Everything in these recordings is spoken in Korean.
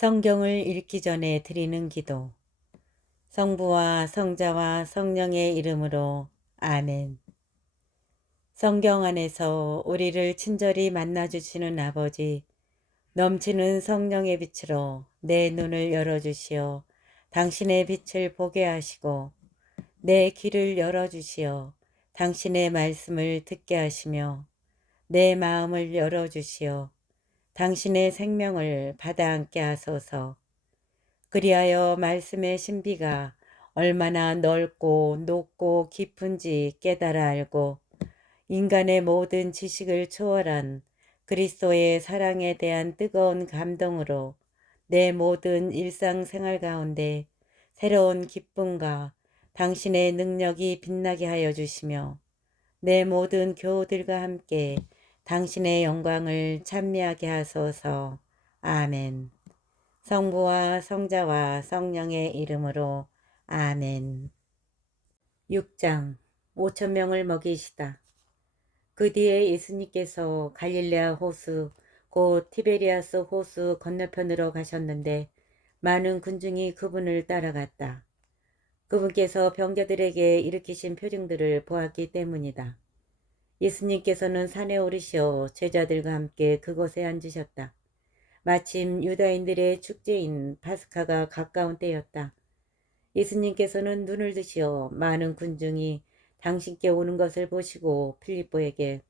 성경을 읽기 전에 드리는 기도. 성부와 성자와 성령의 이름으로 아멘. 성경 안에서 우리를 친절히 만나주시는 아버지, 넘치는 성령의 빛으로 내 눈을 열어주시어 당신의 빛을 보게 하시고 내 귀를 열어주시어 당신의 말씀을 듣게 하시며 내 마음을 열어주시어 당신의 생명을 받아 안게 하소서. 그리하여 말씀의 신비가 얼마나 넓고 높고 깊은지 깨달아 알고 인간의 모든 지식을 초월한 그리스도의 사랑에 대한 뜨거운 감동으로 내 모든 일상생활 가운데 새로운 기쁨과 당신의 능력이 빛나게 하여 주시며 내 모든 교우들과 함께 당신의 영광을 찬미하게 하소서. 아멘. 성부와 성자와 성령의 이름으로 아멘. 6장 5천 명을 먹이시다. 그 뒤에 예수님께서 갈릴레아 호수 곧 티베리아스 호수 건너편으로 가셨는데 많은 군중이 그분을 따라갔다. 그분께서 병자들에게 일으키신 표징들을 보았기 때문이다. 예수님께서는 산에 오르시어 제자들과 함께 그곳에 앉으셨다. 마침 유다인들의 축제인 파스카가 가까운 때였다. 예수님께서는 눈을 드시어 많은 군중이 당신께 오는 것을 보시고 필립보에게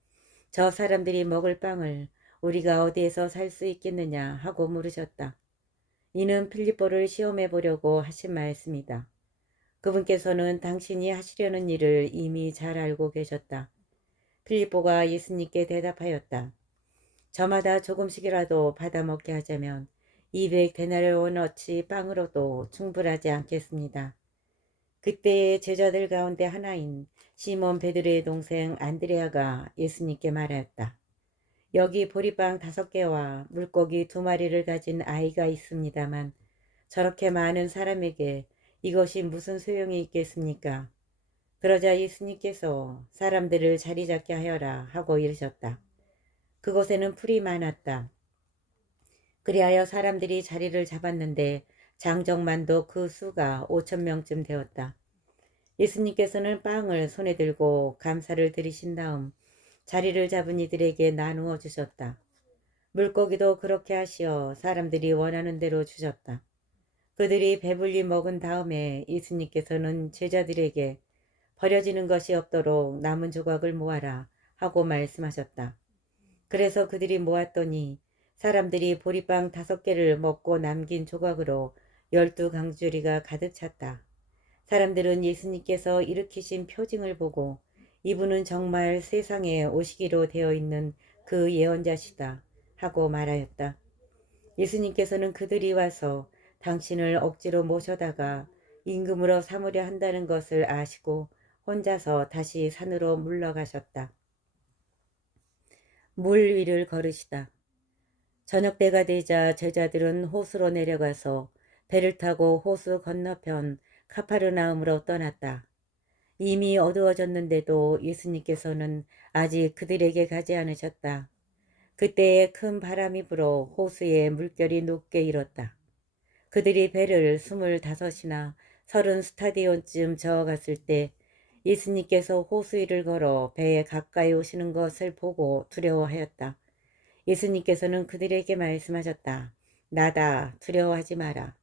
저 사람들이 먹을 빵을 우리가 어디에서 살 수 있겠느냐 하고 물으셨다. 이는 필립보를 시험해 보려고 하신 말씀이다. 그분께서는 당신이 하시려는 일을 이미 잘 알고 계셨다. 필립보가 예수님께 대답하였다. 저마다 조금씩이라도 받아 먹게 하자면 200데나리온어치 빵으로도 충분하지 않겠습니다. 그때의 제자들 가운데 하나인 시몬 베드로의 동생 안드레아가 예수님께 말하였다. 여기 보리빵 5개와 물고기 2마리를 가진 아이가 있습니다만 저렇게 많은 사람에게 이것이 무슨 소용이 있겠습니까? 그러자 예수님께서 사람들을 자리 잡게 하여라 하고 이르셨다. 그곳에는 풀이 많았다. 그리하여 사람들이 자리를 잡았는데 장정만도 그 수가 5천 명쯤 되었다. 예수님께서는 빵을 손에 들고 감사를 드리신 다음 자리를 잡은 이들에게 나누어 주셨다. 물고기도 그렇게 하시어 사람들이 원하는 대로 주셨다. 그들이 배불리 먹은 다음에 예수님께서는 제자들에게 버려지는 것이 없도록 남은 조각을 모아라 하고 말씀하셨다. 그래서 그들이 모았더니 사람들이 보리빵 5개를 먹고 남긴 조각으로 12강주리가 가득 찼다. 사람들은 예수님께서 일으키신 표징을 보고 이분은 정말 세상에 오시기로 되어 있는 그 예언자시다 하고 말하였다. 예수님께서는 그들이 와서 당신을 억지로 모셔다가 임금으로 삼으려 한다는 것을 아시고 혼자서 다시 산으로 물러가셨다. 물 위를 걸으시다. 저녁 때가 되자 제자들은 호수로 내려가서 배를 타고 호수 건너편 카파르나움으로 떠났다. 이미 어두워졌는데도 예수님께서는 아직 그들에게 가지 않으셨다. 그때에 큰 바람이 불어 호수에 물결이 높게 일었다. 그들이 배를 25이나 30스타디온쯤 저어갔을 때 예수님께서 호수 위를 걸어 배에 가까이 오시는 것을 보고 두려워하였다. 예수님께서는 그들에게 말씀하셨다. 나다, 두려워하지 마라.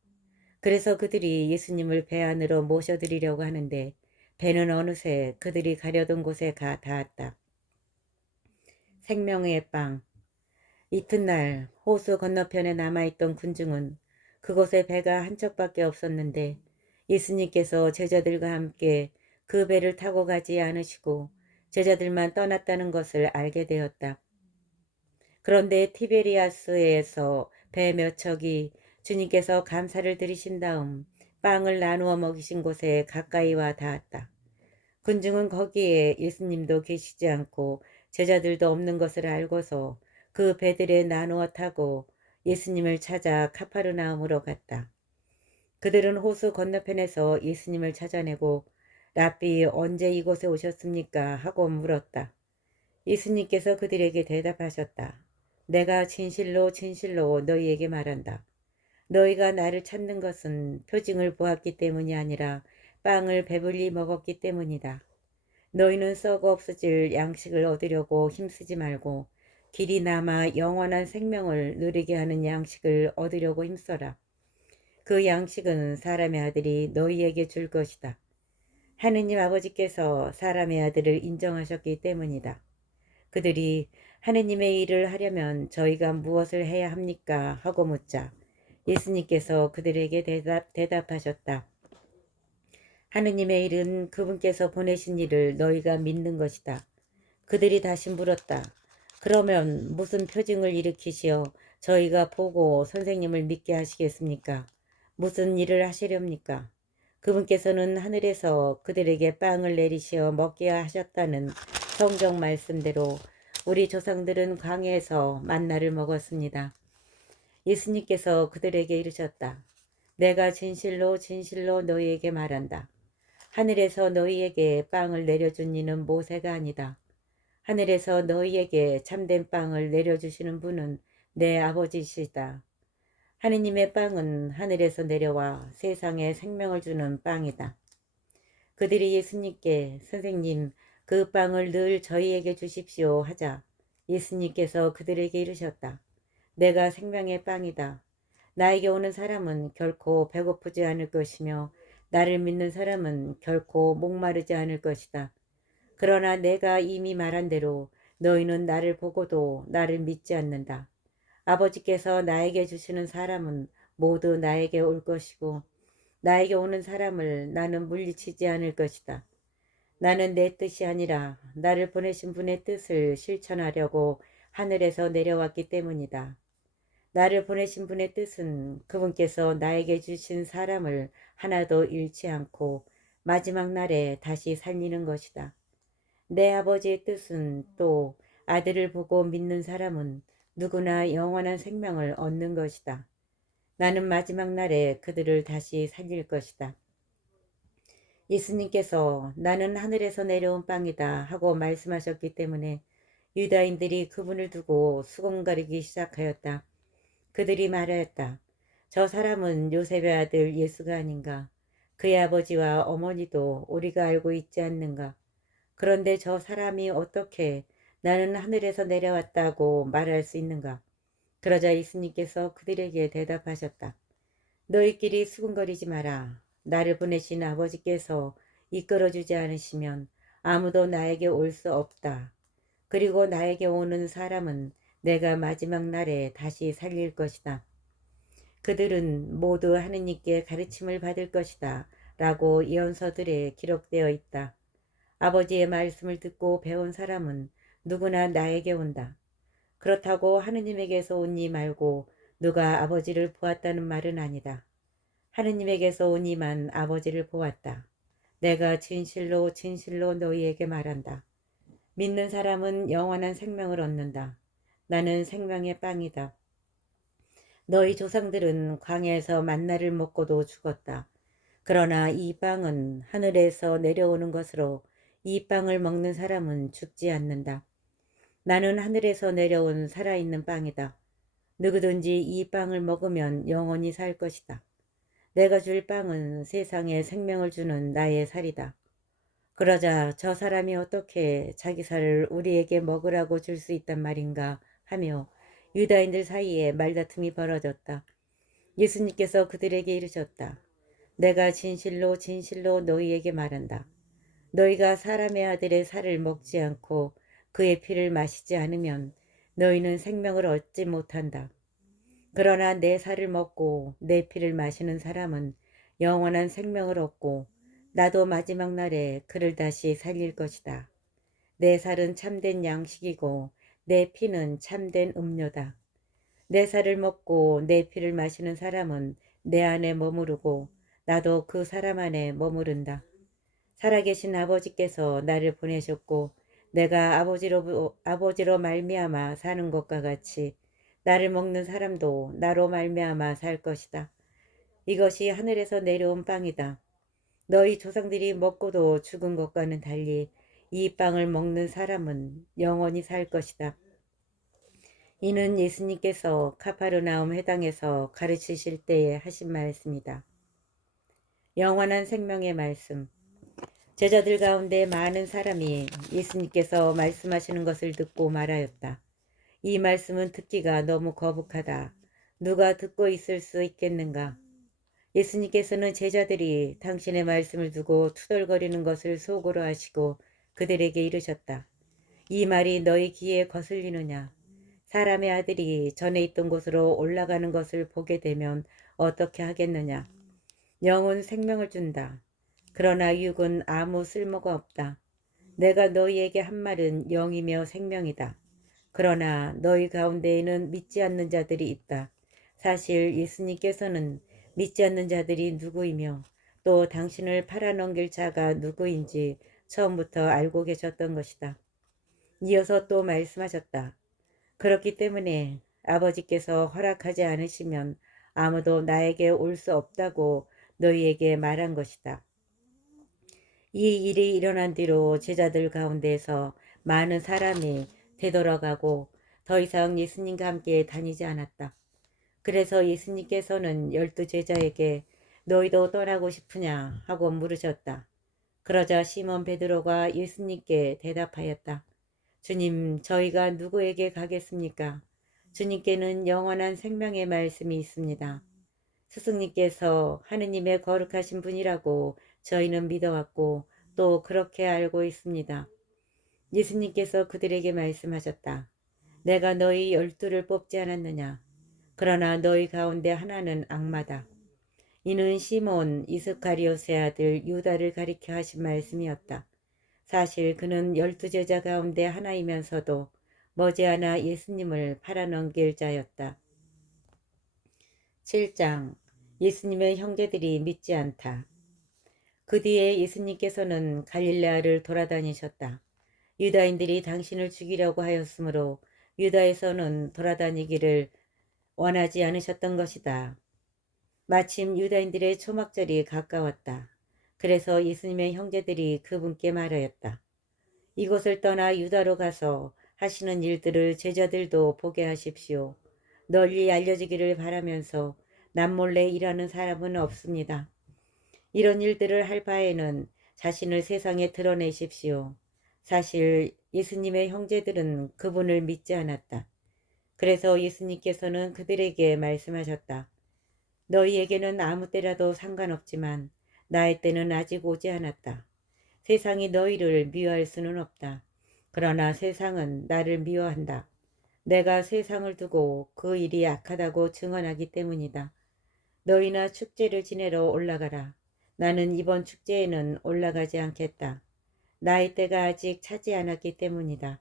그래서 그들이 예수님을 배 안으로 모셔드리려고 하는데 배는 어느새 그들이 가려던 곳에 가 닿았다. 생명의 빵. 이튿날 호수 건너편에 남아있던 군중은 그곳에 배가 한 척밖에 없었는데 예수님께서 제자들과 함께 그 배를 타고 가지 않으시고 제자들만 떠났다는 것을 알게 되었다. 그런데 티베리아스에서 배 몇 척이 주님께서 감사를 드리신 다음 빵을 나누어 먹이신 곳에 가까이 와 닿았다. 군중은 거기에 예수님도 계시지 않고 제자들도 없는 것을 알고서 그 배들에 나누어 타고 예수님을 찾아 카파르나움으로 갔다. 그들은 호수 건너편에서 예수님을 찾아내고 랍비 언제 이곳에 오셨습니까? 하고 물었다. 예수님께서 그들에게 대답하셨다. 내가 진실로 진실로 너희에게 말한다. 너희가 나를 찾는 것은 표징을 보았기 때문이 아니라 빵을 배불리 먹었기 때문이다. 너희는 썩어 없어질 양식을 얻으려고 힘쓰지 말고 길이 남아 영원한 생명을 누리게 하는 양식을 얻으려고 힘써라. 그 양식은 사람의 아들이 너희에게 줄 것이다. 하느님 아버지께서 사람의 아들을 인정하셨기 때문이다. 그들이 하느님의 일을 하려면 저희가 무엇을 해야 합니까? 하고 묻자 예수님께서 그들에게 대답하셨다. 하느님의 일은 그분께서 보내신 일을 너희가 믿는 것이다. 그들이 다시 물었다. 그러면 무슨 표징을 일으키시어 저희가 보고 선생님을 믿게 하시겠습니까? 무슨 일을 하시렵니까? 그분께서는 하늘에서 그들에게 빵을 내리시어 먹게 하셨다는 성경 말씀대로 우리 조상들은 광야에서 만나를 먹었습니다. 예수님께서 그들에게 이르셨다. 내가 진실로 진실로 너희에게 말한다. 하늘에서 너희에게 빵을 내려준 이는 모세가 아니다. 하늘에서 너희에게 참된 빵을 내려주시는 분은 내 아버지시다. 하느님의 빵은 하늘에서 내려와 세상에 생명을 주는 빵이다. 그들이 예수님께 선생님 그 빵을 늘 저희에게 주십시오 하자 예수님께서 그들에게 이르셨다. 내가 생명의 빵이다. 나에게 오는 사람은 결코 배고프지 않을 것이며 나를 믿는 사람은 결코 목마르지 않을 것이다. 그러나 내가 이미 말한 대로 너희는 나를 보고도 나를 믿지 않는다. 아버지께서 나에게 주시는 사람은 모두 나에게 올 것이고 나에게 오는 사람을 나는 물리치지 않을 것이다. 나는 내 뜻이 아니라 나를 보내신 분의 뜻을 실천하려고 하늘에서 내려왔기 때문이다. 나를 보내신 분의 뜻은 그분께서 나에게 주신 사람을 하나도 잃지 않고 마지막 날에 다시 살리는 것이다. 내 아버지의 뜻은 또 아들을 보고 믿는 사람은 누구나 영원한 생명을 얻는 것이다. 나는 마지막 날에 그들을 다시 살릴 것이다. 예수님께서 나는 하늘에서 내려온 빵이다 하고 말씀하셨기 때문에 유다인들이 그분을 두고 수군거리기 시작하였다. 그들이 말하였다. 저 사람은 요셉의 아들 예수가 아닌가? 그의 아버지와 어머니도 우리가 알고 있지 않는가? 그런데 저 사람이 어떻게 나는 하늘에서 내려왔다고 말할 수 있는가? 그러자 예수님께서 그들에게 대답하셨다. 너희끼리 수군거리지 마라. 나를 보내신 아버지께서 이끌어주지 않으시면 아무도 나에게 올 수 없다. 그리고 나에게 오는 사람은 내가 마지막 날에 다시 살릴 것이다. 그들은 모두 하느님께 가르침을 받을 것이다. 라고 예언서들에 기록되어 있다. 아버지의 말씀을 듣고 배운 사람은 누구나 나에게 온다. 그렇다고 하느님에게서 오니 말고 누가 아버지를 보았다는 말은 아니다. 하느님에게서 오니만 아버지를 보았다. 내가 진실로 진실로 너희에게 말한다. 믿는 사람은 영원한 생명을 얻는다. 나는 생명의 빵이다. 너희 조상들은 광야에서 만나를 먹고도 죽었다. 그러나 이 빵은 하늘에서 내려오는 것으로 이 빵을 먹는 사람은 죽지 않는다. 나는 하늘에서 내려온 살아있는 빵이다. 누구든지 이 빵을 먹으면 영원히 살 것이다. 내가 줄 빵은 세상에 생명을 주는 나의 살이다. 그러자 저 사람이 어떻게 자기 살을 우리에게 먹으라고 줄 수 있단 말인가 하며 유다인들 사이에 말다툼이 벌어졌다. 예수님께서 그들에게 이르셨다. 내가 진실로 진실로 너희에게 말한다. 너희가 사람의 아들의 살을 먹지 않고 그의 피를 마시지 않으면 너희는 생명을 얻지 못한다. 그러나 내 살을 먹고 내 피를 마시는 사람은 영원한 생명을 얻고 나도 마지막 날에 그를 다시 살릴 것이다. 내 살은 참된 양식이고 내 피는 참된 음료다. 내 살을 먹고 내 피를 마시는 사람은 내 안에 머무르고 나도 그 사람 안에 머무른다. 살아계신 아버지께서 나를 보내셨고 내가 아버지로 말미암아 사는 것과 같이 나를 먹는 사람도 나로 말미암아 살 것이다. 이것이 하늘에서 내려온 빵이다. 너희 조상들이 먹고도 죽은 것과는 달리 이 빵을 먹는 사람은 영원히 살 것이다. 이는 예수님께서 카파르나움 회당에서 가르치실 때에 하신 말씀이다. 영원한 생명의 말씀. 제자들 가운데 많은 사람이 예수님께서 말씀하시는 것을 듣고 말하였다. 이 말씀은 듣기가 너무 거북하다. 누가 듣고 있을 수 있겠는가? 예수님께서는 제자들이 당신의 말씀을 두고 투덜거리는 것을 속으로 하시고 그들에게 이르셨다. 이 말이 너희 귀에 거슬리느냐? 사람의 아들이 전에 있던 곳으로 올라가는 것을 보게 되면 어떻게 하겠느냐? 영은 생명을 준다. 그러나 육은 아무 쓸모가 없다. 내가 너희에게 한 말은 영이며 생명이다. 그러나 너희 가운데에는 믿지 않는 자들이 있다. 사실 예수님께서는 믿지 않는 자들이 누구이며 또 당신을 팔아넘길 자가 누구인지 처음부터 알고 계셨던 것이다. 이어서 또 말씀하셨다. 그렇기 때문에 아버지께서 허락하지 않으시면 아무도 나에게 올 수 없다고 너희에게 말한 것이다. 이 일이 일어난 뒤로 제자들 가운데에서 많은 사람이 되돌아가고 더 이상 예수님과 함께 다니지 않았다. 그래서 예수님께서는 12제자에게 너희도 떠나고 싶으냐 하고 물으셨다. 그러자 시몬 베드로가 예수님께 대답하였다. 주님, 저희가 누구에게 가겠습니까? 주님께는 영원한 생명의 말씀이 있습니다. 스승님께서 하느님의 거룩하신 분이라고 저희는 믿어왔고 또 그렇게 알고 있습니다. 예수님께서 그들에게 말씀하셨다. 내가 너희 12를 뽑지 않았느냐? 그러나 너희 가운데 하나는 악마다. 이는 시몬 이스카리ot의 아들 유다를 가리켜 하신 말씀이었다. 사실 그는 12제자 가운데 하나이면서도 머지않아 예수님을 팔아넘길 자였다. 7장. 예수님의 형제들이 믿지 않다. 그 뒤에 예수님께서는 갈릴레아를 돌아다니셨다. 유다인들이 당신을 죽이려고 하였으므로 유다에서는 돌아다니기를 원하지 않으셨던 것이다. 마침 유다인들의 초막절이 가까웠다. 그래서 예수님의 형제들이 그분께 말하였다. 이곳을 떠나 유다로 가서 하시는 일들을 제자들도 보게 하십시오. 널리 알려지기를 바라면서 남몰래 일하는 사람은 없습니다. 이런 일들을 할 바에는 자신을 세상에 드러내십시오. 사실 예수님의 형제들은 그분을 믿지 않았다. 그래서 예수님께서는 그들에게 말씀하셨다. 너희에게는 아무 때라도 상관없지만 나의 때는 아직 오지 않았다. 세상이 너희를 미워할 수는 없다. 그러나 세상은 나를 미워한다. 내가 세상을 두고 그 일이 악하다고 증언하기 때문이다. 너희나 축제를 지내러 올라가라. 나는 이번 축제에는 올라가지 않겠다. 나의 때가 아직 차지 않았기 때문이다.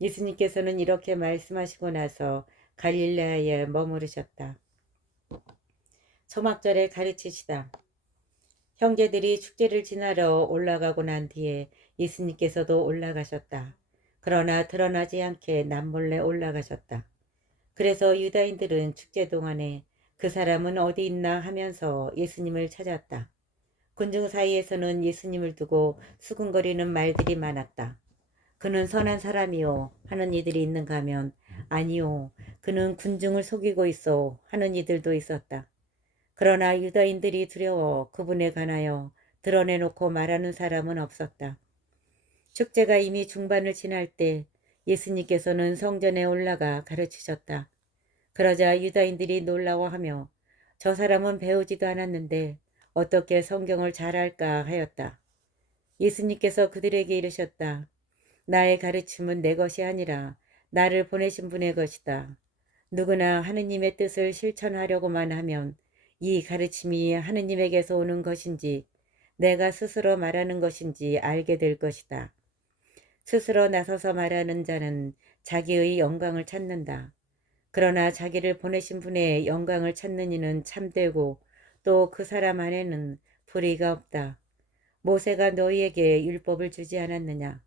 예수님께서는 이렇게 말씀하시고 나서 갈릴레아에 머무르셨다. 초막절에 가르치시다. 형제들이 축제를 지나러 올라가고 난 뒤에 예수님께서도 올라가셨다. 그러나 드러나지 않게 남몰래 올라가셨다. 그래서 유다인들은 축제 동안에 그 사람은 어디 있나 하면서 예수님을 찾았다. 군중 사이에서는 예수님을 두고 수군거리는 말들이 많았다. 그는 선한 사람이요 하는 이들이 있는가 하면 아니요 그는 군중을 속이고 있어 하는 이들도 있었다. 그러나 유다인들이 두려워 그분에 관하여 드러내놓고 말하는 사람은 없었다. 축제가 이미 중반을 지날 때 예수님께서는 성전에 올라가 가르치셨다. 그러자 유다인들이 놀라워하며 저 사람은 배우지도 않았는데 어떻게 성경을 잘 알까 하였다. 예수님께서 그들에게 이르셨다. 나의 가르침은 내 것이 아니라 나를 보내신 분의 것이다. 누구나 하느님의 뜻을 실천하려고만 하면 이 가르침이 하느님에게서 오는 것인지 내가 스스로 말하는 것인지 알게 될 것이다. 스스로 나서서 말하는 자는 자기의 영광을 찾는다. 그러나 자기를 보내신 분의 영광을 찾는 이는 참되고 또 그 사람 안에는 불의가 없다. 모세가 너희에게 율법을 주지 않았느냐?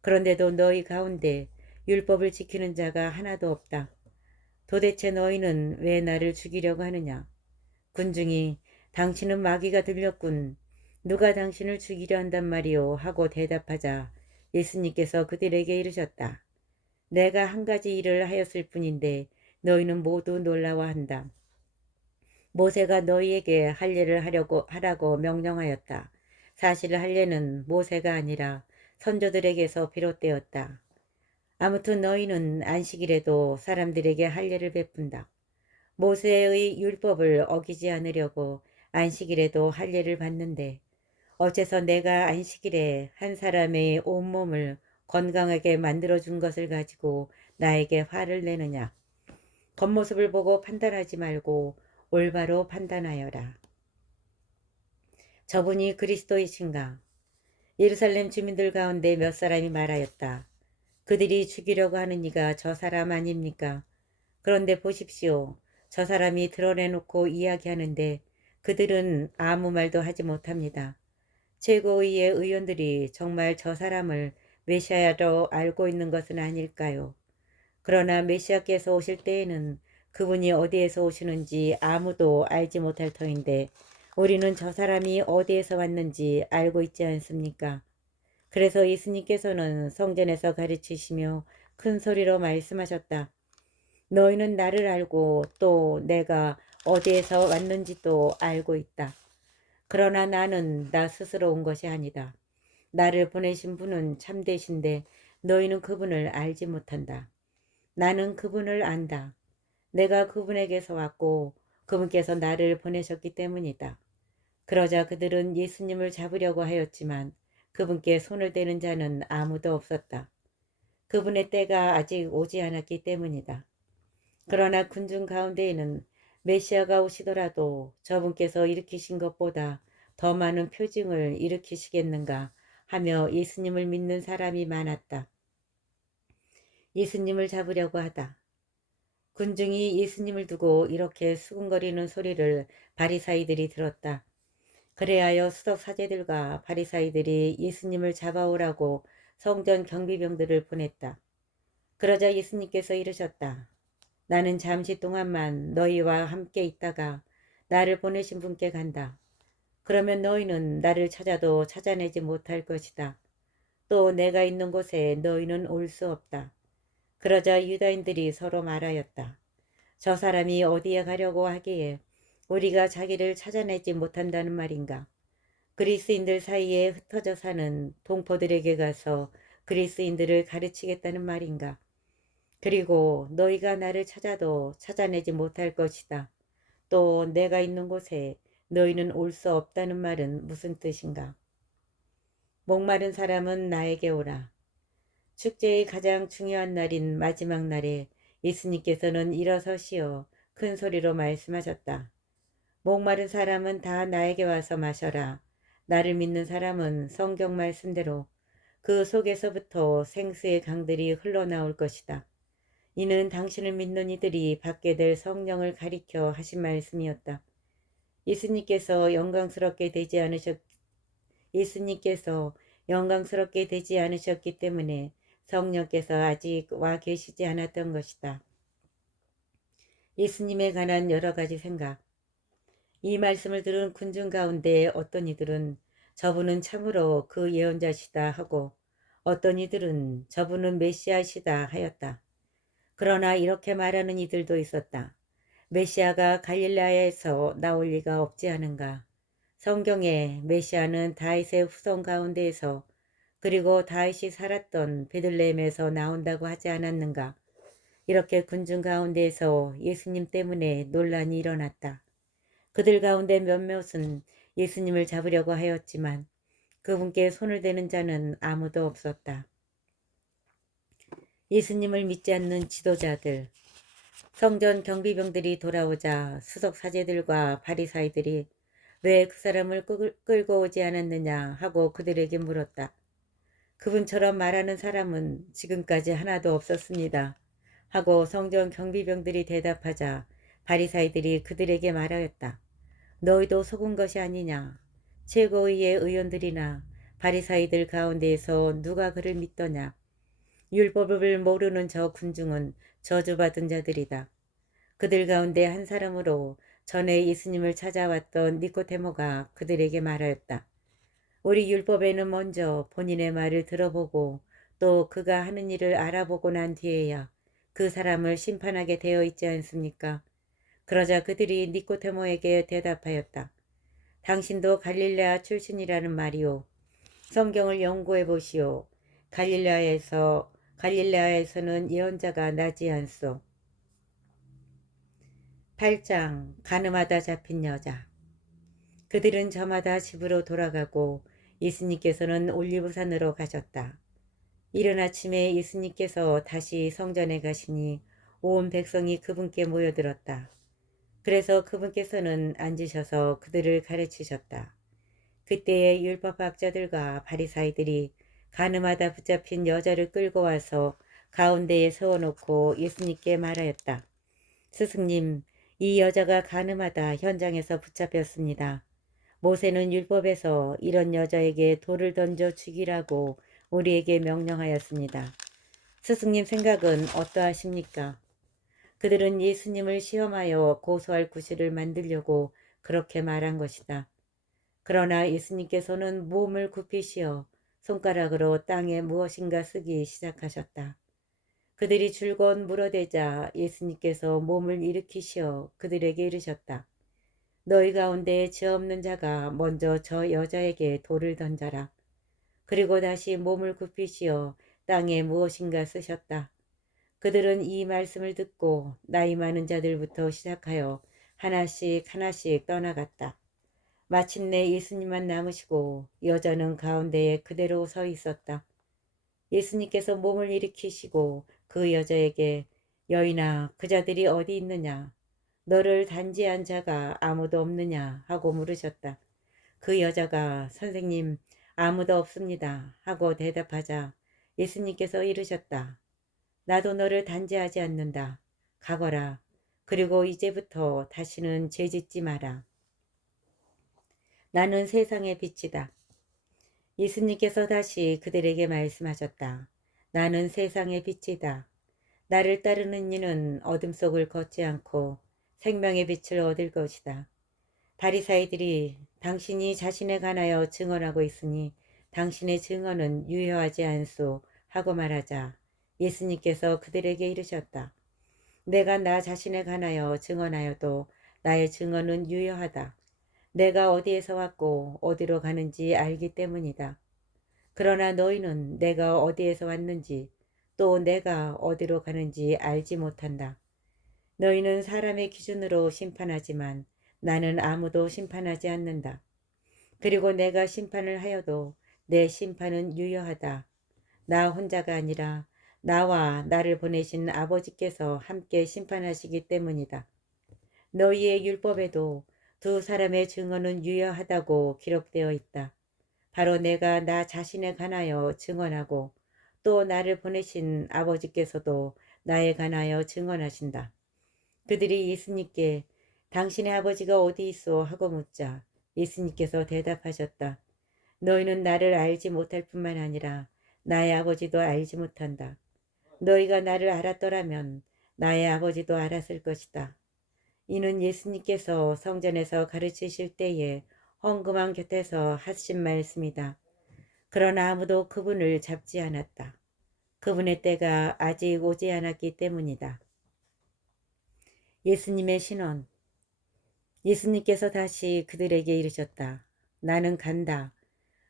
그런데도 너희 가운데 율법을 지키는 자가 하나도 없다. 도대체 너희는 왜 나를 죽이려고 하느냐? 군중이 당신은 마귀가 들렸군. 누가 당신을 죽이려 한단 말이오? 하고 대답하자 예수님께서 그들에게 이르셨다. 내가 한 가지 일을 하였을 뿐인데 너희는 모두 놀라워한다. 모세가 너희에게 할례를 하라고 명령하였다. 사실 할례는 모세가 아니라 선조들에게서 비롯되었다. 아무튼 너희는 안식일에도 사람들에게 할례를 베푼다. 모세의 율법을 어기지 않으려고 안식일에도 할례를 받는데 어째서 내가 안식일에 한 사람의 온몸을 건강하게 만들어준 것을 가지고 나에게 화를 내느냐. 겉모습을 보고 판단하지 말고 올바로 판단하여라. 저분이 그리스도이신가? 예루살렘 주민들 가운데 몇 사람이 말하였다. 그들이 죽이려고 하는 이가 저 사람 아닙니까? 그런데 보십시오. 저 사람이 드러내놓고 이야기하는데 그들은 아무 말도 하지 못합니다. 최고위의 의원들이 정말 저 사람을 메시아로 알고 있는 것은 아닐까요? 그러나 메시아께서 오실 때에는 그분이 어디에서 오시는지 아무도 알지 못할 터인데 우리는 저 사람이 어디에서 왔는지 알고 있지 않습니까? 그래서 예수님께서는 성전에서 가르치시며 큰 소리로 말씀하셨다. 너희는 나를 알고 또 내가 어디에서 왔는지도 알고 있다. 그러나 나는 나 스스로 온 것이 아니다. 나를 보내신 분은 참되신데 너희는 그분을 알지 못한다. 나는 그분을 안다. 내가 그분에게서 왔고 그분께서 나를 보내셨기 때문이다. 그러자 그들은 예수님을 잡으려고 하였지만 그분께 손을 대는 자는 아무도 없었다. 그분의 때가 아직 오지 않았기 때문이다. 그러나 군중 가운데에는 메시아가 오시더라도 저분께서 일으키신 것보다 더 많은 표징을 일으키시겠는가 하며 예수님을 믿는 사람이 많았다. 예수님을 잡으려고 하다. 군중이 예수님을 두고 이렇게 수군거리는 소리를 바리사이들이 들었다. 그래하여 수석 사제들과 바리사이들이 예수님을 잡아오라고 성전 경비병들을 보냈다. 그러자 예수님께서 이르셨다. 나는 잠시 동안만 너희와 함께 있다가 나를 보내신 분께 간다. 그러면 너희는 나를 찾아도 찾아내지 못할 것이다. 또 내가 있는 곳에 너희는 올 수 없다. 그러자 유다인들이 서로 말하였다. 저 사람이 어디에 가려고 하기에 우리가 자기를 찾아내지 못한다는 말인가? 그리스인들 사이에 흩어져 사는 동포들에게 가서 그리스인들을 가르치겠다는 말인가? 그리고 너희가 나를 찾아도 찾아내지 못할 것이다. 또 내가 있는 곳에 너희는 올 수 없다는 말은 무슨 뜻인가? 목마른 사람은 나에게 오라. 축제의 가장 중요한 날인 마지막 날에 예수님께서는 일어서시어 큰 소리로 말씀하셨다. 목마른 사람은 다 나에게 와서 마셔라. 나를 믿는 사람은 성경 말씀대로 그 속에서부터 생수의 강들이 흘러나올 것이다. 이는 당신을 믿는 이들이 받게 될 성령을 가리켜 하신 말씀이었다. 예수님께서 영광스럽게 되지 않으셨기 때문에 성령께서 아직 와 계시지 않았던 것이다. 예수님에 관한 여러 가지 생각. 이 말씀을 들은 군중 가운데 어떤 이들은 저분은 참으로 그 예언자시다 하고 어떤 이들은 저분은 메시아시다 하였다. 그러나 이렇게 말하는 이들도 있었다. 메시아가 갈릴라야에서 나올 리가 없지 않은가. 성경에 메시아는 다윗의 후손 가운데에서 그리고 다윗이 살았던 베들레헴에서 나온다고 하지 않았는가. 이렇게 군중 가운데에서 예수님 때문에 논란이 일어났다. 그들 가운데 몇몇은 예수님을 잡으려고 하였지만 그분께 손을 대는 자는 아무도 없었다. 예수님을 믿지 않는 지도자들. 성전 경비병들이 돌아오자 수석 사제들과 바리사이들이 왜 그 사람을 끌고 오지 않았느냐 하고 그들에게 물었다. 그분처럼 말하는 사람은 지금까지 하나도 없었습니다. 하고 성전 경비병들이 대답하자 바리사이들이 그들에게 말하였다. 너희도 속은 것이 아니냐. 최고위의 의원들이나 바리사이들 가운데에서 누가 그를 믿더냐. 율법을 모르는 저 군중은 저주받은 자들이다. 그들 가운데 한 사람으로 전에 예수님을 찾아왔던 니코데모가 그들에게 말하였다. 우리 율법에는 먼저 본인의 말을 들어보고 또 그가 하는 일을 알아보고 난 뒤에야 그 사람을 심판하게 되어 있지 않습니까? 그러자 그들이 니코데모에게 대답하였다. 당신도 갈릴레아 출신이라는 말이오. 성경을 연구해 보시오. 갈릴레아에서는 예언자가 나지 않소. 8장 가늠하다 잡힌 여자. 그들은 저마다 집으로 돌아가고 예수님께서는 올리브산으로 가셨다. 이른 아침에 예수님께서 다시 성전에 가시니 온 백성이 그분께 모여들었다. 그래서 그분께서는 앉으셔서 그들을 가르치셨다. 그때에 율법학자들과 바리사이들이 가늠하다 붙잡힌 여자를 끌고 와서 가운데에 세워놓고 예수님께 말하였다. 스승님, 이 여자가 가늠하다 현장에서 붙잡혔습니다. 모세는 율법에서 이런 여자에게 돌을 던져 죽이라고 우리에게 명령하였습니다. 스승님 생각은 어떠하십니까? 그들은 예수님을 시험하여 고소할 구실을 만들려고 그렇게 말한 것이다. 그러나 예수님께서는 몸을 굽히시어 손가락으로 땅에 무엇인가 쓰기 시작하셨다. 그들이 줄곧 물어대자 예수님께서 몸을 일으키시어 그들에게 이르셨다. 너희 가운데 죄 없는 자가 먼저 저 여자에게 돌을 던져라. 그리고 다시 몸을 굽히시어 땅에 무엇인가 쓰셨다. 그들은 이 말씀을 듣고 나이 많은 자들부터 시작하여 하나씩 하나씩 떠나갔다. 마침내 예수님만 남으시고 여자는 가운데에 그대로 서 있었다. 예수님께서 몸을 일으키시고 그 여자에게 여인아 그 자들이 어디 있느냐 너를 단지한 자가 아무도 없느냐 하고 물으셨다. 그 여자가 선생님 아무도 없습니다 하고 대답하자 예수님께서 이르셨다. 나도 너를 단죄하지 않는다. 가거라. 그리고 이제부터 다시는 죄짓지 마라. 나는 세상의 빛이다. 예수님께서 다시 그들에게 말씀하셨다. 나는 세상의 빛이다. 나를 따르는 이는 어둠 속을 걷지 않고 생명의 빛을 얻을 것이다. 바리사이들이 당신이 자신에 관하여 증언하고 있으니 당신의 증언은 유효하지 않소 하고 말하자 예수님께서 그들에게 이르셨다. 내가 나 자신에 관하여 증언하여도 나의 증언은 유효하다. 내가 어디에서 왔고 어디로 가는지 알기 때문이다. 그러나 너희는 내가 어디에서 왔는지 또 내가 어디로 가는지 알지 못한다. 너희는 사람의 기준으로 심판하지만 나는 아무도 심판하지 않는다. 그리고 내가 심판을 하여도 내 심판은 유효하다. 나 혼자가 아니라 나와 나를 보내신 아버지께서 함께 심판하시기 때문이다. 너희의 율법에도 두 사람의 증언은 유효하다고 기록되어 있다. 바로 내가 나 자신에 관하여 증언하고 또 나를 보내신 아버지께서도 나에 관하여 증언하신다. 그들이 예수님께 당신의 아버지가 어디 있소 하고 묻자 예수님께서 대답하셨다. 너희는 나를 알지 못할 뿐만 아니라 나의 아버지도 알지 못한다. 너희가 나를 알았더라면 나의 아버지도 알았을 것이다. 이는 예수님께서 성전에서 가르치실 때에 헝금한 곁에서 하신 말씀이다. 그러나 아무도 그분을 잡지 않았다. 그분의 때가 아직 오지 않았기 때문이다. 예수님의 신원. 예수님께서 다시 그들에게 이르셨다. 나는 간다.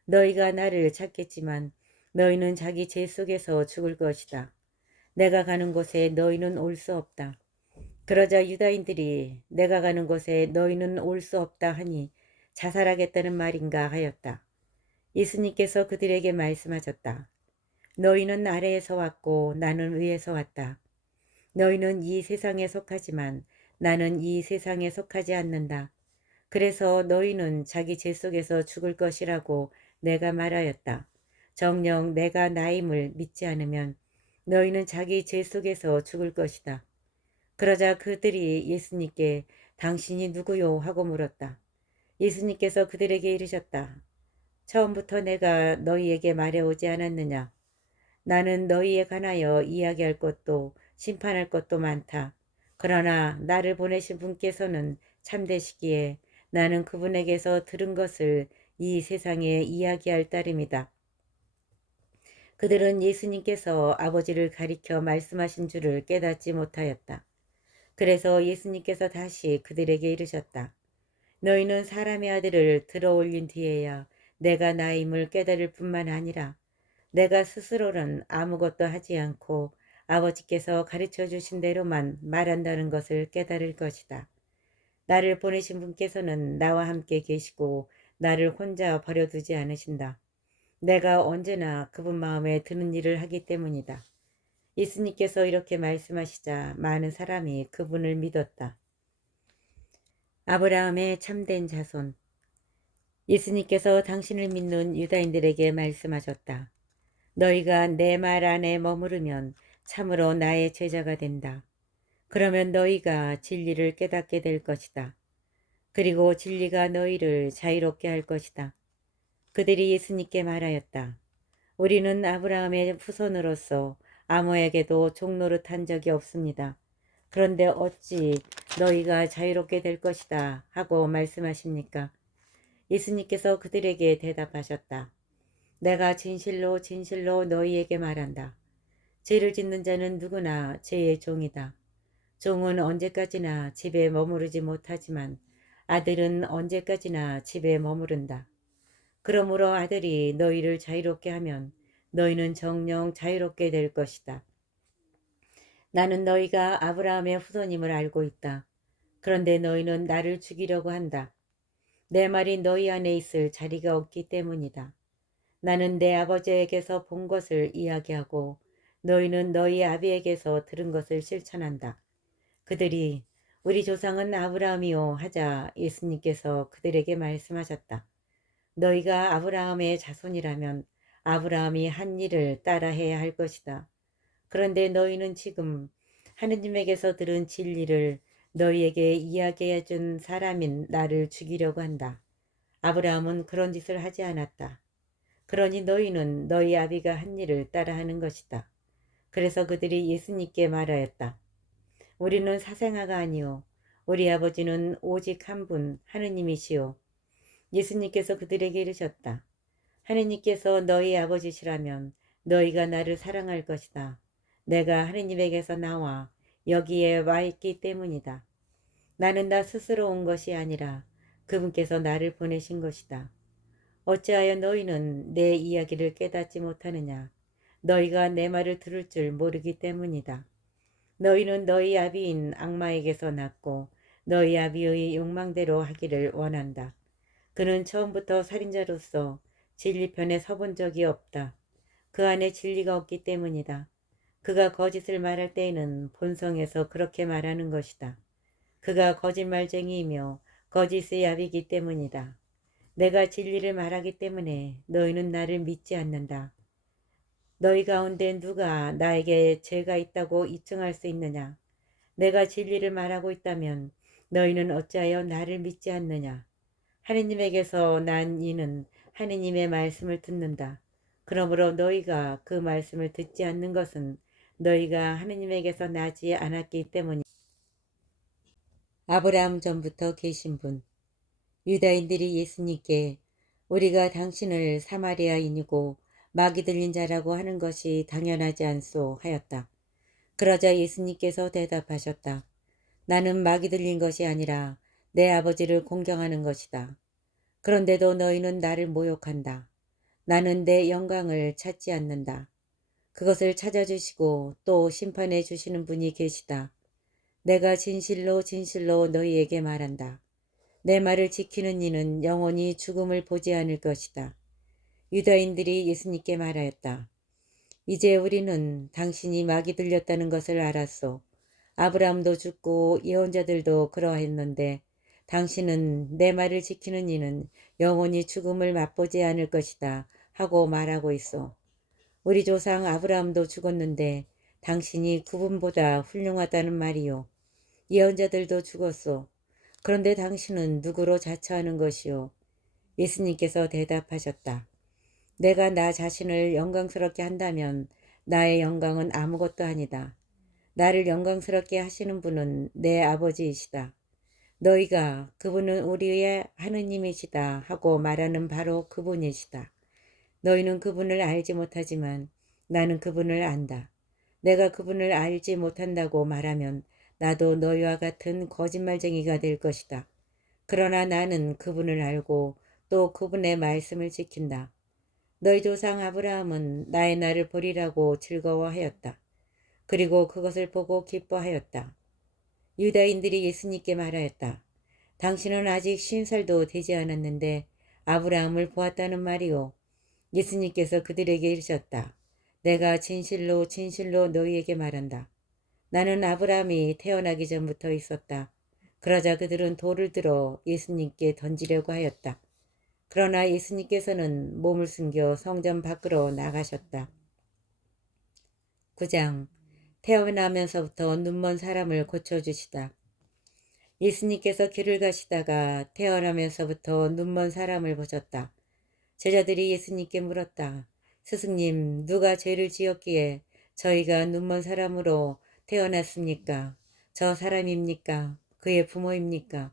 너희가 나를 찾겠지만 너희는 자기 죄 속에서 죽을 것이다. 내가 가는 곳에 너희는 올 수 없다. 그러자 유다인들이 내가 가는 곳에 너희는 올 수 없다 하니 자살하겠다는 말인가 하였다. 예수님께서 그들에게 말씀하셨다. 너희는 아래에서 왔고 나는 위에서 왔다. 너희는 이 세상에 속하지만 나는 이 세상에 속하지 않는다. 그래서 너희는 자기 죄 속에서 죽을 것이라고 내가 말하였다. 정녕 내가 나임을 믿지 않으면 너희는 자기 죄 속에서 죽을 것이다. 그러자 그들이 예수님께 당신이 누구요? 하고 물었다. 예수님께서 그들에게 이르셨다. 처음부터 내가 너희에게 말해오지 않았느냐? 나는 너희에 관하여 이야기할 것도 심판할 것도 많다. 그러나 나를 보내신 분께서는 참되시기에 나는 그분에게서 들은 것을 이 세상에 이야기할 따름이다. 그들은 예수님께서 아버지를 가리켜 말씀하신 줄을 깨닫지 못하였다. 그래서 예수님께서 다시 그들에게 이르셨다. 너희는 사람의 아들을 들어 올린 뒤에야 내가 나임을 깨달을 뿐만 아니라 내가 스스로는 아무것도 하지 않고 아버지께서 가르쳐 주신 대로만 말한다는 것을 깨달을 것이다. 나를 보내신 분께서는 나와 함께 계시고 나를 혼자 버려두지 않으신다. 내가 언제나 그분 마음에 드는 일을 하기 때문이다. 예수님께서 이렇게 말씀하시자 많은 사람이 그분을 믿었다. 아브라함의 참된 자손. 예수님께서 당신을 믿는 유다인들에게 말씀하셨다. 너희가 내 말 안에 머무르면 참으로 나의 제자가 된다. 그러면 너희가 진리를 깨닫게 될 것이다. 그리고 진리가 너희를 자유롭게 할 것이다. 그들이 예수님께 말하였다. 우리는 아브라함의 후손으로서 아무에게도 종노릇한 적이 없습니다. 그런데 어찌 너희가 자유롭게 될 것이다 하고 말씀하십니까? 예수님께서 그들에게 대답하셨다. 내가 진실로 진실로 너희에게 말한다. 죄를 짓는 자는 누구나 죄의 종이다. 종은 언제까지나 집에 머무르지 못하지만 아들은 언제까지나 집에 머무른다. 그러므로 아들이 너희를 자유롭게 하면 너희는 정녕 자유롭게 될 것이다. 나는 너희가 아브라함의 후손임을 알고 있다. 그런데 너희는 나를 죽이려고 한다. 내 말이 너희 안에 있을 자리가 없기 때문이다. 나는 내 아버지에게서 본 것을 이야기하고 너희는 너희 아비에게서 들은 것을 실천한다. 그들이 우리 조상은 아브라함이요 하자 예수님께서 그들에게 말씀하셨다. 너희가 아브라함의 자손이라면 아브라함이 한 일을 따라해야 할 것이다. 그런데 너희는 지금 하느님에게서 들은 진리를 너희에게 이야기해 준 사람인 나를 죽이려고 한다. 아브라함은 그런 짓을 하지 않았다. 그러니 너희는 너희 아비가 한 일을 따라하는 것이다. 그래서 그들이 예수님께 말하였다. 우리는 사생아가 아니오. 우리 아버지는 오직 한 분 하느님이시오. 예수님께서 그들에게 이르셨다. 하느님께서 너희 아버지시라면 너희가 나를 사랑할 것이다. 내가 하느님에게서 나와 여기에 와 있기 때문이다. 나는 나 스스로 온 것이 아니라 그분께서 나를 보내신 것이다. 어찌하여 너희는 내 이야기를 깨닫지 못하느냐? 너희가 내 말을 들을 줄 모르기 때문이다. 너희는 너희 아비인 악마에게서 났고 너희 아비의 욕망대로 하기를 원한다. 그는 처음부터 살인자로서 진리편에 서본 적이 없다. 그 안에 진리가 없기 때문이다. 그가 거짓을 말할 때에는 본성에서 그렇게 말하는 것이다. 그가 거짓말쟁이이며 거짓의 아비이기 때문이다. 내가 진리를 말하기 때문에 너희는 나를 믿지 않는다. 너희 가운데 누가 나에게 죄가 있다고 입증할 수 있느냐? 내가 진리를 말하고 있다면 너희는 어찌하여 나를 믿지 않느냐? 하느님에게서 난 이는 하느님의 말씀을 듣는다. 그러므로 너희가 그 말씀을 듣지 않는 것은 너희가 하느님에게서 나지 않았기 때문이다. 아브라함 전부터 계신 분. 유다인들이 예수님께 우리가 당신을 사마리아인이고 마귀 들린 자라고 하는 것이 당연하지 않소 하였다. 그러자 예수님께서 대답하셨다. 나는 마귀 들린 것이 아니라 내 아버지를 공경하는 것이다. 그런데도 너희는 나를 모욕한다. 나는 내 영광을 찾지 않는다. 그것을 찾아주시고 또 심판해 주시는 분이 계시다. 내가 진실로 진실로 너희에게 말한다. 내 말을 지키는 이는 영원히 죽음을 보지 않을 것이다. 유다인들이 예수님께 말하였다. 이제 우리는 당신이 마귀 들렸다는 것을 알았소. 아브라함도 죽고 예언자들도 그러했는데 당신은 내 말을 지키는 이는 영원히 죽음을 맛보지 않을 것이다 하고 말하고 있어. 우리 조상 아브라함도 죽었는데 당신이 그분보다 훌륭하다는 말이요. 예언자들도 죽었소. 그런데 당신은 누구로 자처하는 것이요? 예수님께서 대답하셨다. 내가 나 자신을 영광스럽게 한다면 나의 영광은 아무것도 아니다. 나를 영광스럽게 하시는 분은 내 아버지이시다. 너희가 그분은 우리의 하느님이시다 하고 말하는 바로 그분이시다. 너희는 그분을 알지 못하지만 나는 그분을 안다. 내가 그분을 알지 못한다고 말하면 나도 너희와 같은 거짓말쟁이가 될 것이다. 그러나 나는 그분을 알고 또 그분의 말씀을 지킨다. 너희 조상 아브라함은 나의 날을 보리라고 즐거워하였다. 그리고 그것을 보고 기뻐하였다. 유다인들이 예수님께 말하였다. 당신은 아직 50살도 되지 않았는데 아브라함을 보았다는 말이오. 예수님께서 그들에게 이르셨다. 내가 진실로 진실로 너희에게 말한다. 나는 아브라함이 태어나기 전부터 있었다. 그러자 그들은 돌을 들어 예수님께 던지려고 하였다. 그러나 예수님께서는 몸을 숨겨 성전 밖으로 나가셨다. 9장. 태어나면서부터 눈먼 사람을 고쳐주시다. 예수님께서 길을 가시다가 태어나면서부터 눈먼 사람을 보셨다. 제자들이 예수님께 물었다. 스승님, 누가 죄를 지었기에 저희가 눈먼 사람으로 태어났습니까? 저 사람입니까? 그의 부모입니까?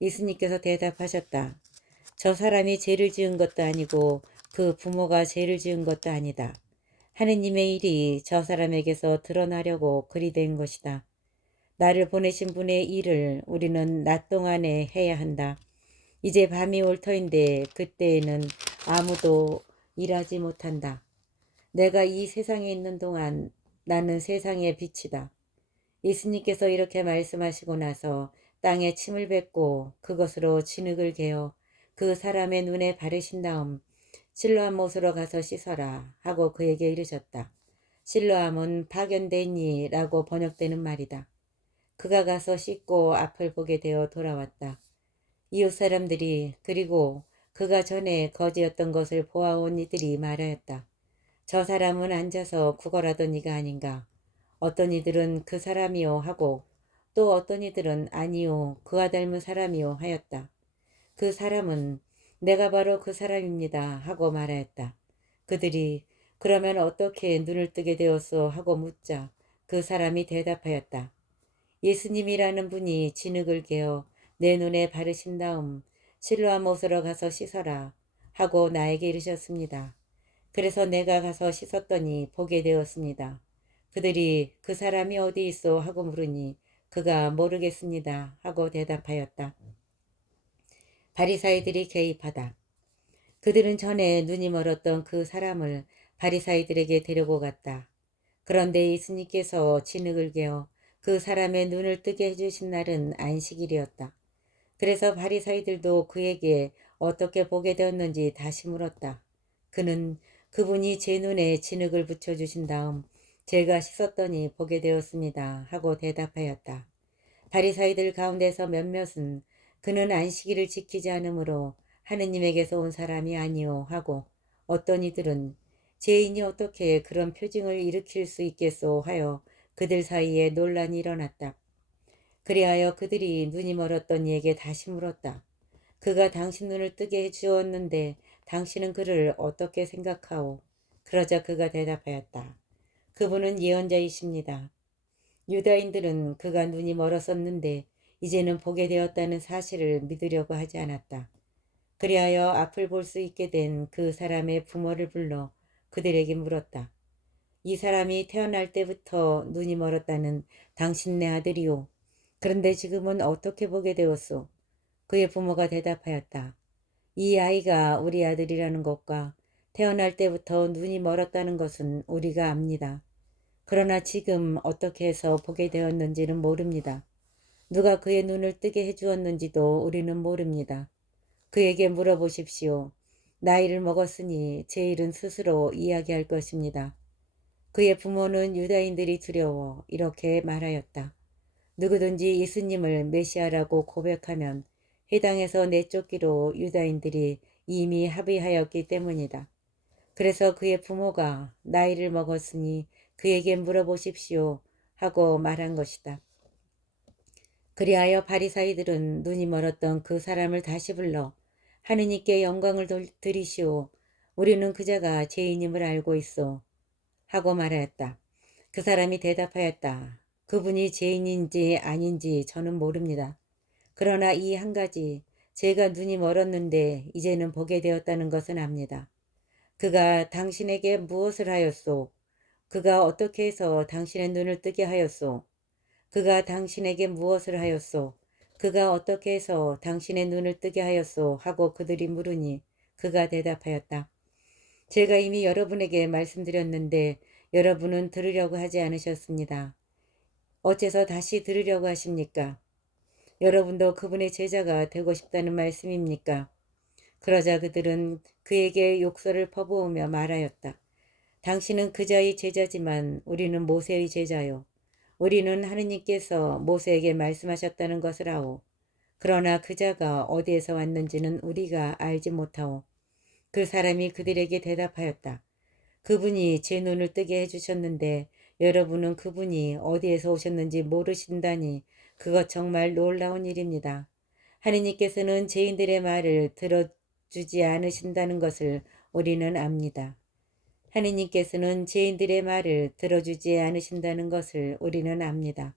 예수님께서 대답하셨다. 저 사람이 죄를 지은 것도 아니고 그 부모가 죄를 지은 것도 아니다. 하느님의 일이 저 사람에게서 드러나려고 그리 된 것이다. 나를 보내신 분의 일을 우리는 낮 동안에 해야 한다. 이제 밤이 올 터인데 그때에는 아무도 일하지 못한다. 내가 이 세상에 있는 동안 나는 세상의 빛이다. 예수님께서 이렇게 말씀하시고 나서 땅에 침을 뱉고 그것으로 진흙을 개어 그 사람의 눈에 바르신 다음 실로암 못으로 가서 씻어라 하고 그에게 이르셨다. 실로암은 파견되니라고 번역되는 말이다. 그가 가서 씻고 앞을 보게 되어 돌아왔다. 이웃 사람들이 그리고 그가 전에 거지였던 것을 보아온 이들이 말하였다. 저 사람은 앉아서 구걸하던 이가 아닌가. 어떤 이들은 그 사람이요 하고 또 어떤 이들은 아니요 그와 닮은 사람이요 하였다. 그 사람은 내가 바로 그 사람입니다 하고 말하였다. 그들이 그러면 어떻게 눈을 뜨게 되었소 하고 묻자 그 사람이 대답하였다. 예수님이라는 분이 진흙을 개어 내 눈에 바르신 다음 실로암 못으로 가서 씻어라 하고 나에게 이르셨습니다. 그래서 내가 가서 씻었더니 보게 되었습니다. 그들이 그 사람이 어디 있어 하고 물으니 그가 모르겠습니다 하고 대답하였다. 바리사이들이 개입하다. 그들은 전에 눈이 멀었던 그 사람을 바리사이들에게 데리고 갔다. 그런데 예수님께서 진흙을 개어 그 사람의 눈을 뜨게 해주신 날은 안식일이었다. 그래서 바리사이들도 그에게 어떻게 보게 되었는지 다시 물었다. 그는 그분이 제 눈에 진흙을 붙여주신 다음 제가 씻었더니 보게 되었습니다 하고 대답하였다. 바리사이들 가운데서 몇몇은 그는 안식일을 지키지 않으므로 하느님에게서 온 사람이 아니오 하고 어떤 이들은 죄인이 어떻게 그런 표징을 일으킬 수 있겠소 하여 그들 사이에 논란이 일어났다. 그리하여 그들이 눈이 멀었던 이에게 다시 물었다. 그가 당신 눈을 뜨게 해 주었는데 당신은 그를 어떻게 생각하오? 그러자 그가 대답하였다. 그분은 예언자이십니다. 유다인들은 그가 눈이 멀었었는데 이제는 보게 되었다는 사실을 믿으려고 하지 않았다. 그리하여 앞을 볼 수 있게 된 그 사람의 부모를 불러 그들에게 물었다. 이 사람이 태어날 때부터 눈이 멀었다는 당신네 아들이오. 그런데 지금은 어떻게 보게 되었소? 그의 부모가 대답하였다. 이 아이가 우리 아들이라는 것과 태어날 때부터 눈이 멀었다는 것은 우리가 압니다. 그러나 지금 어떻게 해서 보게 되었는지는 모릅니다. 누가 그의 눈을 뜨게 해주었는지도 우리는 모릅니다. 그에게 물어보십시오. 나이를 먹었으니 제 일은 스스로 이야기할 것입니다. 그의 부모는 유다인들이 두려워 이렇게 말하였다. 누구든지 예수님을 메시아라고 고백하면 해당에서 내쫓기로 유다인들이 이미 합의하였기 때문이다. 그래서 그의 부모가 나이를 먹었으니 그에게 물어보십시오 하고 말한 것이다. 그리하여 바리사이들은 눈이 멀었던 그 사람을 다시 불러 하느님께 영광을 드리시오. 우리는 그자가 죄인임을 알고 있어 하고 말하였다. 그 사람이 대답하였다. 그분이 죄인인지 아닌지 저는 모릅니다. 그러나 이 한 가지 제가 눈이 멀었는데 이제는 보게 되었다는 것은 압니다. 그가 당신에게 무엇을 하였소? 그가 어떻게 해서 당신의 눈을 뜨게 하였소? 그가 당신에게 무엇을 하였소? 그가 어떻게 해서 당신의 눈을 뜨게 하였소? 하고 그들이 물으니 그가 대답하였다. 제가 이미 여러분에게 말씀드렸는데 여러분은 들으려고 하지 않으셨습니다. 어째서 다시 들으려고 하십니까? 여러분도 그분의 제자가 되고 싶다는 말씀입니까? 그러자 그들은 그에게 욕설을 퍼부으며 말하였다. 당신은 그자의 제자지만 우리는 모세의 제자요. 우리는 하느님께서 모세에게 말씀하셨다는 것을 아오. 그러나 그자가 어디에서 왔는지는 우리가 알지 못하오. 그 사람이 그들에게 대답하였다. 그분이 제 눈을 뜨게 해주셨는데 여러분은 그분이 어디에서 오셨는지 모르신다니 그것 정말 놀라운 일입니다. 하느님께서는 죄인들의 말을 들어주지 않으신다는 것을 우리는 압니다. 하느님께서는 죄인들의 말을 들어주지 않으신다는 것을 우리는 압니다.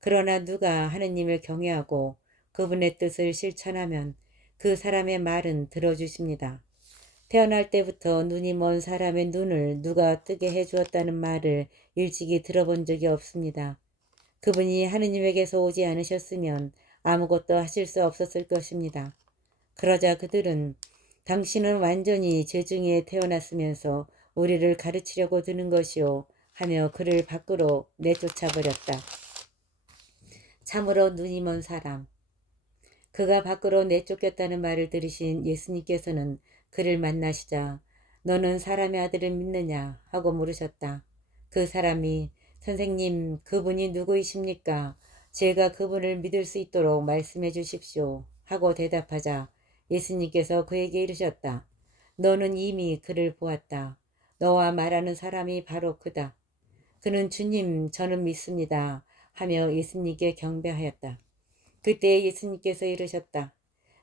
그러나 누가 하느님을 경외하고 그분의 뜻을 실천하면 그 사람의 말은 들어주십니다. 태어날 때부터 눈이 먼 사람의 눈을 누가 뜨게 해주었다는 말을 일찍이 들어본 적이 없습니다. 그분이 하느님에게서 오지 않으셨으면 아무것도 하실 수 없었을 것입니다. 그러자 그들은 당신은 완전히 죄중에 태어났으면서 우리를 가르치려고 드는 것이오 하며 그를 밖으로 내쫓아버렸다. 참으로 눈이 먼 사람. 그가 밖으로 내쫓겼다는 말을 들으신 예수님께서는 그를 만나시자 너는 사람의 아들을 믿느냐 하고 물으셨다. 그 사람이 선생님 그분이 누구이십니까? 제가 그분을 믿을 수 있도록 말씀해 주십시오 하고 대답하자 예수님께서 그에게 이르셨다. 너는 이미 그를 보았다. 너와 말하는 사람이 바로 그다. 그는 주님 저는 믿습니다 하며 예수님께 경배하였다. 그때 예수님께서 이르셨다.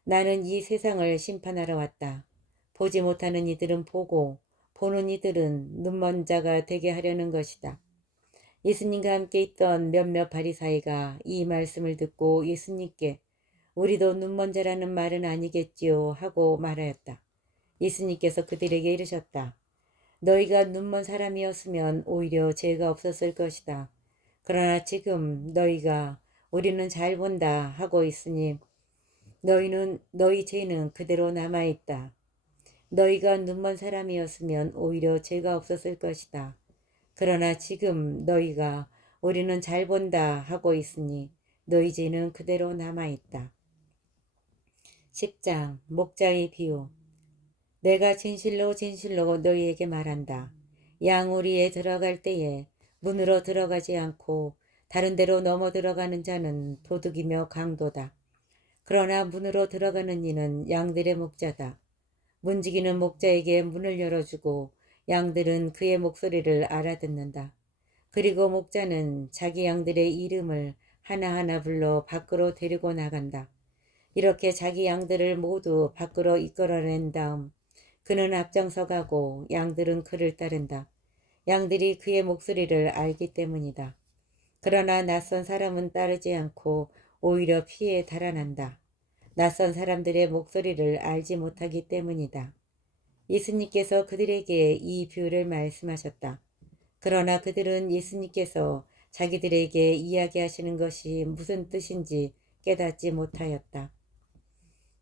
나는 이 세상을 심판하러 왔다. 보지 못하는 이들은 보고 보는 이들은 눈먼 자가 되게 하려는 것이다. 예수님과 함께 있던 몇몇 바리사이가 이 말씀을 듣고 예수님께 우리도 눈먼 자라는 말은 아니겠지요 하고 말하였다. 예수님께서 그들에게 이르셨다. 너희가 눈먼 사람이었으면 오히려 죄가 없었을 것이다. 그러나 지금 너희가 우리는 잘 본다 하고 있으니 너희 죄는 그대로 남아있다. 너희가 눈먼 사람이었으면 오히려 죄가 없었을 것이다. 그러나 지금 너희가 우리는 잘 본다 하고 있으니 너희 죄는 그대로 남아있다. 10장 목자의 비유. 내가 진실로 진실로 너희에게 말한다. 양우리에 들어갈 때에 문으로 들어가지 않고 다른 데로 넘어 들어가는 자는 도둑이며 강도다. 그러나 문으로 들어가는 이는 양들의 목자다. 문지기는 목자에게 문을 열어주고 양들은 그의 목소리를 알아듣는다. 그리고 목자는 자기 양들의 이름을 하나하나 불러 밖으로 데리고 나간다. 이렇게 자기 양들을 모두 밖으로 이끌어낸 다음 그는 앞장서 가고 양들은 그를 따른다. 양들이 그의 목소리를 알기 때문이다. 그러나 낯선 사람은 따르지 않고 오히려 피해 달아난다. 낯선 사람들의 목소리를 알지 못하기 때문이다. 예수님께서 그들에게 이 비유를 말씀하셨다. 그러나 그들은 예수님께서 자기들에게 이야기하시는 것이 무슨 뜻인지 깨닫지 못하였다.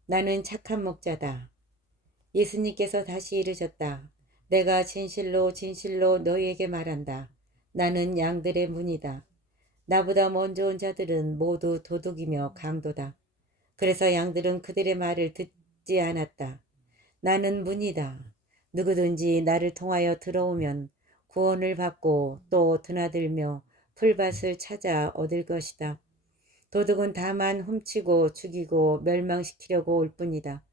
나는 착한 목자다. 예수님께서 다시 이르셨다. 내가 진실로 진실로 너희에게 말한다. 나는 양들의 문이다. 나보다 먼저 온 자들은 모두 도둑이며 강도다. 그래서 양들은 그들의 말을 듣지 않았다. 나는 문이다. 누구든지 나를 통하여 들어오면 구원을 받고 또 드나들며 풀밭을 찾아 얻을 것이다. 도둑은 다만 훔치고 죽이고 멸망시키려고 올 뿐이다.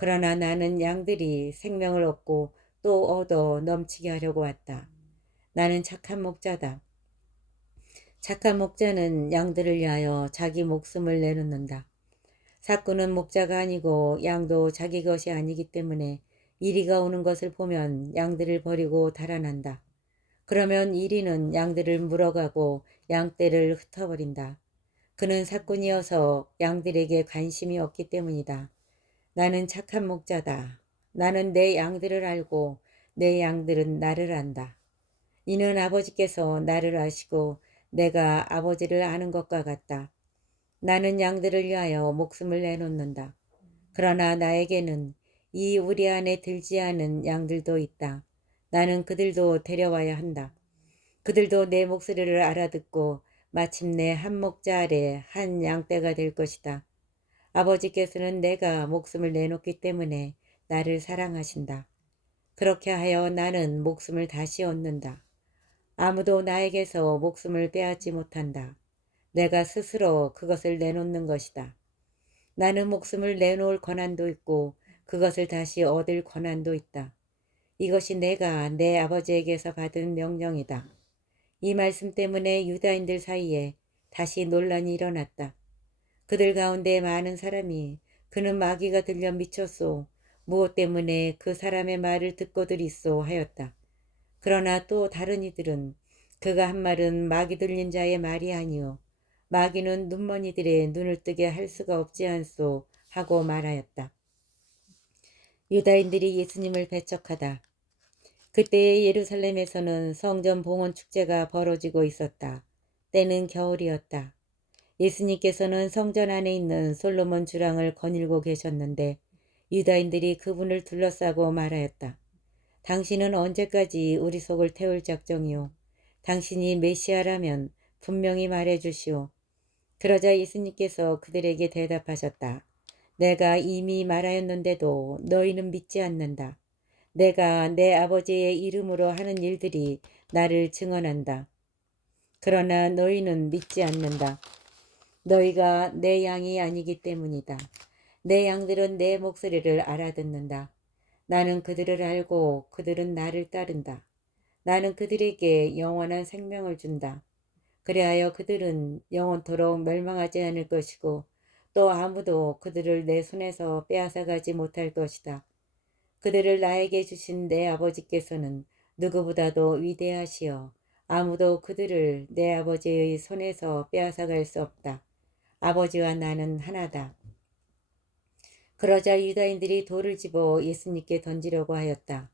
그러나 나는 양들이 생명을 얻고 또 얻어 넘치게 하려고 왔다. 나는 착한 목자다. 착한 목자는 양들을 위하여 자기 목숨을 내놓는다. 사꾼은 목자가 아니고 양도 자기 것이 아니기 때문에 이리가 오는 것을 보면 양들을 버리고 달아난다. 그러면 이리는 양들을 물어가고 양떼를 흩어버린다. 그는 사꾼이어서 양들에게 관심이 없기 때문이다. 나는 착한 목자다. 나는 내 양들을 알고 내 양들은 나를 안다. 이는 아버지께서 나를 아시고 내가 아버지를 아는 것과 같다. 나는 양들을 위하여 목숨을 내놓는다. 그러나 나에게는 이 우리 안에 들지 않은 양들도 있다. 나는 그들도 데려와야 한다. 그들도 내 목소리를 알아듣고 마침내 한 목자 아래 한 양떼가 될 것이다. 아버지께서는 내가 목숨을 내놓기 때문에 나를 사랑하신다. 그렇게 하여 나는 목숨을 다시 얻는다. 아무도 나에게서 목숨을 빼앗지 못한다. 내가 스스로 그것을 내놓는 것이다. 나는 목숨을 내놓을 권한도 있고 그것을 다시 얻을 권한도 있다. 이것이 내가 내 아버지에게서 받은 명령이다. 이 말씀 때문에 유다인들 사이에 다시 논란이 일어났다. 그들 가운데 많은 사람이 그는 마귀가 들려 미쳤소. 무엇 때문에 그 사람의 말을 듣고들 있소 하였다. 그러나 또 다른 이들은 그가 한 말은 마귀 들린 자의 말이 아니오. 마귀는 눈먼이들의 눈을 뜨게 할 수가 없지 않소 하고 말하였다. 유다인들이 예수님을 배척하다. 그때 예루살렘에서는 성전 봉헌 축제가 벌어지고 있었다. 때는 겨울이었다. 예수님께서는 성전 안에 있는 솔로몬 주랑을 거닐고 계셨는데 유다인들이 그분을 둘러싸고 말하였다. 당신은 언제까지 우리 속을 태울 작정이오? 당신이 메시아라면 분명히 말해주시오. 그러자 예수님께서 그들에게 대답하셨다. 내가 이미 말하였는데도 너희는 믿지 않는다. 내가 내 아버지의 이름으로 하는 일들이 나를 증언한다. 그러나 너희는 믿지 않는다. 너희가 내 양이 아니기 때문이다. 내 양들은 내 목소리를 알아듣는다. 나는 그들을 알고 그들은 나를 따른다. 나는 그들에게 영원한 생명을 준다. 그리하여 그들은 영원토록 멸망하지 않을 것이고 또 아무도 그들을 내 손에서 빼앗아가지 못할 것이다. 그들을 나에게 주신 내 아버지께서는 누구보다도 위대하시어 아무도 그들을 내 아버지의 손에서 빼앗아갈 수 없다. 아버지와 나는 하나다. 그러자 유다인들이 돌을 집어 예수님께 던지려고 하였다.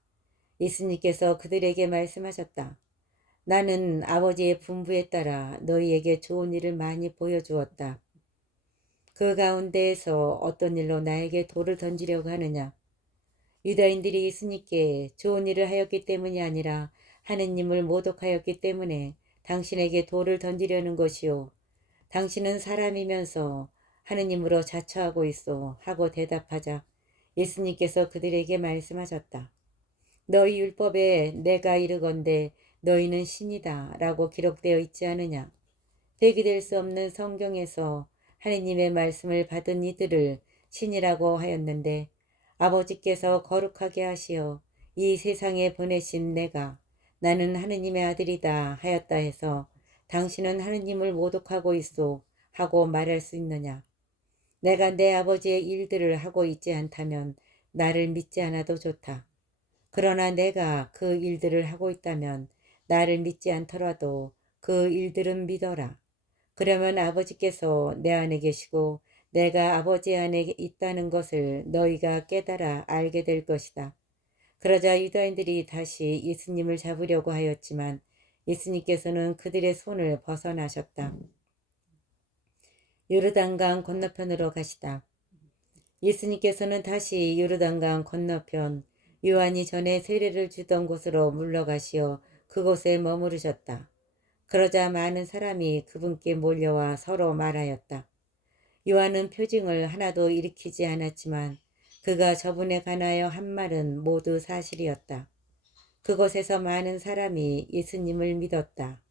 예수님께서 그들에게 말씀하셨다. 나는 아버지의 분부에 따라 너희에게 좋은 일을 많이 보여주었다. 그 가운데에서 어떤 일로 나에게 돌을 던지려고 하느냐? 유다인들이 예수님께 좋은 일을 하였기 때문이 아니라 하느님을 모독하였기 때문에 당신에게 돌을 던지려는 것이요. 당신은 사람이면서 하느님으로 자처하고 있어 하고 대답하자 예수님께서 그들에게 말씀하셨다. 너희 율법에 내가 이르건대 너희는 신이다 라고 기록되어 있지 않으냐. 배기될 수 없는 성경에서 하느님의 말씀을 받은 이들을 신이라고 하였는데 아버지께서 거룩하게 하시어 이 세상에 보내신 내가 나는 하느님의 아들이다 하였다 해서 당신은 하느님을 모독하고 있소 하고 말할 수 있느냐. 내가 내 아버지의 일들을 하고 있지 않다면 나를 믿지 않아도 좋다. 그러나 내가 그 일들을 하고 있다면 나를 믿지 않더라도 그 일들은 믿어라. 그러면 아버지께서 내 안에 계시고 내가 아버지 안에 있다는 것을 너희가 깨달아 알게 될 것이다. 그러자 유다인들이 다시 예수님을 잡으려고 하였지만 예수님께서는 그들의 손을 벗어나셨다. 요르단강 건너편으로 가시다. 예수님께서는 다시 요르단강 건너편 요한이 전에 세례를 주던 곳으로 물러가시어 그곳에 머무르셨다. 그러자 많은 사람이 그분께 몰려와 서로 말하였다. 요한은 표징을 하나도 일으키지 않았지만 그가 저분에 관하여 한 말은 모두 사실이었다. 그곳에서 많은 사람이 예수님을 믿었다.